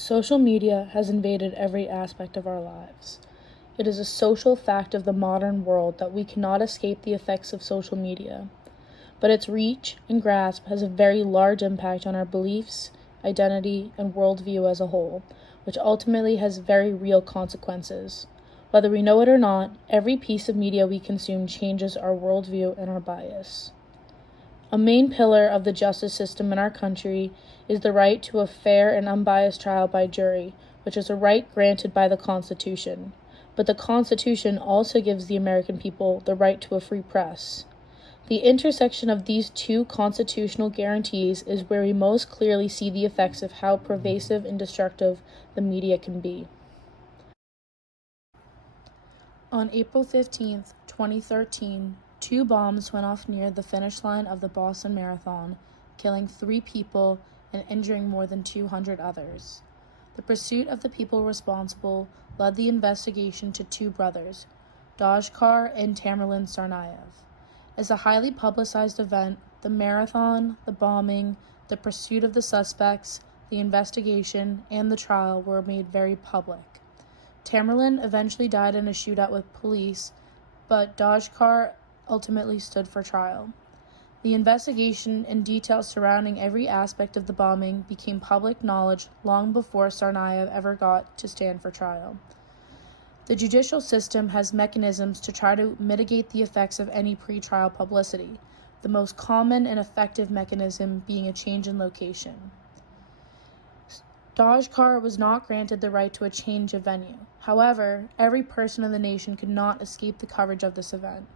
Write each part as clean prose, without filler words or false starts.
Social media has invaded every aspect of our lives. It is a social fact of the modern world that we cannot escape the effects of social media. But its reach and grasp has a very large impact on our beliefs, identity, and worldview as a whole, which ultimately has very real consequences. Whether we know it or not, every piece of media we consume changes our worldview and our bias. A main pillar of the justice system in our country is the right to a fair and unbiased trial by jury, which is a right granted by the Constitution. But the Constitution also gives the American people the right to a free press. The intersection of these two constitutional guarantees is where we most clearly see the effects of how pervasive and destructive the media can be. On April 15, 2013, 2 bombs went off near the finish line of the Boston Marathon, killing 3 people and injuring more than 200 others. The pursuit of the people responsible led the investigation to 2 brothers, Dajkar and Tamerlan Tsarnaev. As a highly publicized event, the marathon, the bombing, the pursuit of the suspects, the investigation, and the trial were made very public. Tamerlan eventually died in a shootout with police, but Dajkar ultimately stood for trial. The investigation and details surrounding every aspect of the bombing became public knowledge long before Tsarnaev ever got to stand for trial. The judicial system has mechanisms to try to mitigate the effects of any pretrial publicity, the most common and effective mechanism being a change in location. Dajkar was not granted the right to a change of venue. However, every person in the nation could not escape the coverage of this event.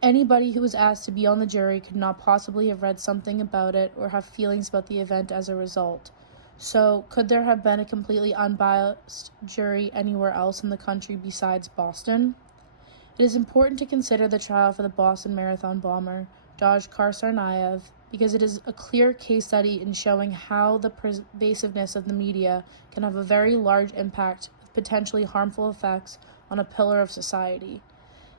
Anybody who was asked to be on the jury could not possibly have read something about it or have feelings about the event as a result. So, could there have been a completely unbiased jury anywhere else in the country besides Boston? It is important to consider the trial for the Boston Marathon bomber, Dajkar Tsarnaev, because it is a clear case study in showing how the pervasiveness of the media can have a very large impact with potentially harmful effects on a pillar of society.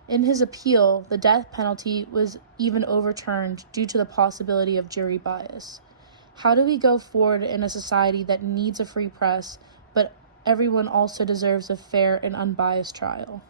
In his appeal, the death penalty was even overturned due to the possibility of jury bias. How do we go forward in a society that needs a free press, but everyone also deserves a fair and unbiased trial?